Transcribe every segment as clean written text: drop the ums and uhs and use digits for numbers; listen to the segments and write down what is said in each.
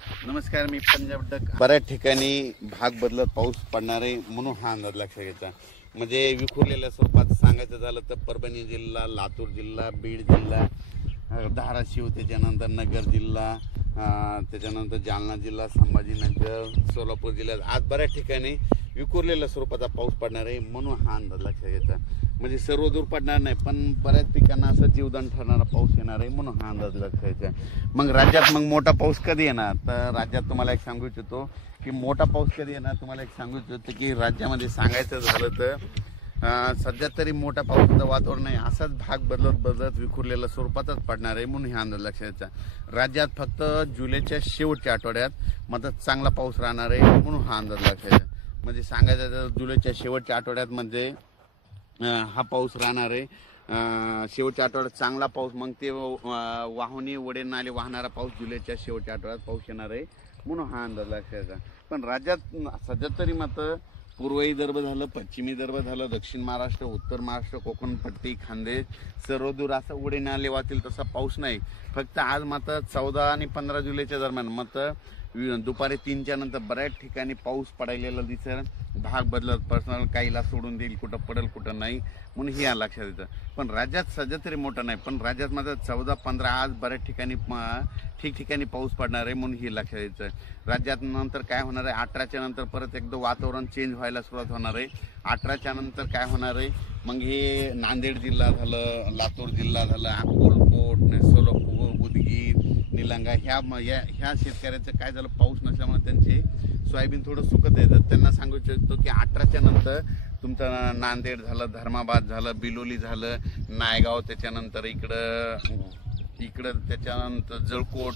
नमस्कार, मी पंजाब डक. बऱ्याच ठिकाणी भाग बदलत पाऊस पडणार आहे म्हणून हा अंदाज लक्षात घ्यायचा. म्हणजे विखुरलेल्या स्वरूपात सांगायचं झालं तर परभणी जिल्हा, लातूर जिल्हा, बीड जिल्हा, धाराशिव, त्याच्यानंतर नगर जिल्हा, त्याच्यानंतर जालना जिल्हा, संभाजीनगर, सोलापूर जिल्ह्यात आज बऱ्याच ठिकाणी विखुरलेल्या स्वरूपाचा पाऊस पडणार आहे म्हणून हा अंदाज लक्षात घ्यायचा. म्हणजे सर्व दूर पडणार नाही, पण बऱ्याच पिकांना असं जीवदान ठरणारा पाऊस येणार आहे म्हणून हा अंदाज लक्षात घ्यायचा. मग राज्यात मोठा पाऊस कधी येणार, तर राज्यात तुम्हाला एक सांगू इच्छितो की मोठा पाऊस कधी येणार. तुम्हाला एक सांगू इच्छितो की राज्यामध्ये सांगायचं झालं तर सध्या तरी मोठा पावसाचं वातावरण नाही, असाच भाग बदलत विखुरलेल्या स्वरूपातच पडणार आहे म्हणून हा अंदाज लक्षात घ्यायचा. राज्यात फक्त जुलैच्या शेवटच्या आठवड्यात मात्र चांगला पाऊस राहणार आहे म्हणून हा अंदाज लक्षात घ्यायचा. म्हणजे सांगायचं तर जुलैच्या शेवटच्या आठवड्यात म्हणजे हा पाऊस राहणार आहे. शेवटच्या आठवड्यात चांगला पाऊस, मग ते वाहने वडे नाले वाहणारा पाऊस जुलैच्या शेवटच्या आठवड्यात पाऊस येणार आहे म्हणून हा अंदाज लक्षात घ्यायचा. पण राज्यात सध्या तरी मात्र पूर्व विदर्भ झालं, पश्चिमी विदर्भ झालं, दक्षिण महाराष्ट्र, उत्तर महाराष्ट्र, कोकण पट्टी, खानदेश सर्व दूर असं उडे नाले वाहतील तसा पाऊस नाही. फक्त आज मात्र 14 आणि 15 जुलैच्या दरम्यान मात्र दुपारी 3च्या नंतर बऱ्याच ठिकाणी पाऊस पडायला दिसेल. भाग बदलत पर्सनल काहीला सोडून देईल, कुठं पडेल कुठं नाही म्हणून हे लक्षात येतं. पण राज्यात सध्या तरी मोठं नाही, पण राज्यात मात्र 14-15 आज बऱ्याच ठिकाणी ठिकठिकाणी पाऊस पडणार आहे म्हणून हे लक्षात यायचं. राज्यात नंतर काय होणार आहे, 18च्या नंतर परत एकदा वातावरण चेंज व्हायला सुरुवात होणार आहे. 18च्या नंतर काय होणार आहे, मग हे नांदेड जिल्हा झालं, लातूर जिल्हा झालं, अक्कलकोट, सोलापूर, उदगीर, निलंगा ह्या शेतकऱ्यांचं काय झालं, पाऊस नसल्यामुळे त्यांचे सोयाबीन थोडं सुकत येतं. त्यांना सांगू इच्छितो की 18च्या नंतर तुमचं नांदेड झालं, धर्माबाद झालं, बिलोली झालं, नायगाव, त्याच्यानंतर इकडं त्याच्यानंतर जळकोट,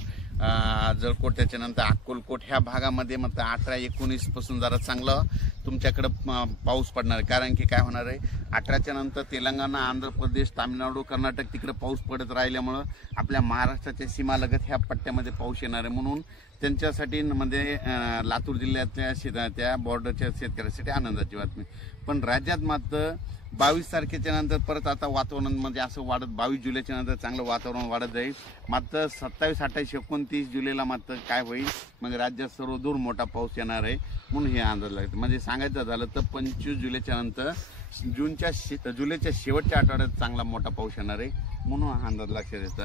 त्याच्यानंतर अक्कलकोट ह्या भागामध्ये मग 18-19 पासून जरा चांगलं तुमच्याकडं पाऊस पडणार आहे. कारण की काय होणार आहे, 18च्या नंतर तेलंगणा, आंध्र प्रदेश, तामिळनाडू, कर्नाटक तिकडे पाऊस पडत राहिल्यामुळं आपल्या महाराष्ट्राच्या सीमालगत ह्या पट्ट्यामध्ये पाऊस येणार आहे. म्हणून त्यांच्यासाठी म्हणजे लातूर जिल्ह्यातल्या त्या बॉर्डरच्या शेतकऱ्यांसाठी आनंदाची बातमी. पण राज्यात मात्र 22 तारखेच्या नंतर परत आता वातावरण म्हणजे असं वाढत 22 जुलैच्या नंतर चांगलं वातावरण वाढत जाईल. मात्र 27, 28, 29 जुलैला मात्र काय होईल, मग राज्यात सर्व दूर मोठा पाऊस येणार आहे म्हणून हे अंदाज लागतं. म्हणजे सांगायचं झालं तर 25 जुलैच्या नंतर जुलैच्या शेवटच्या आठवड्यात चांगला मोठा पाऊस येणार आहे म्हणून हा अंदाज लक्षात येतो.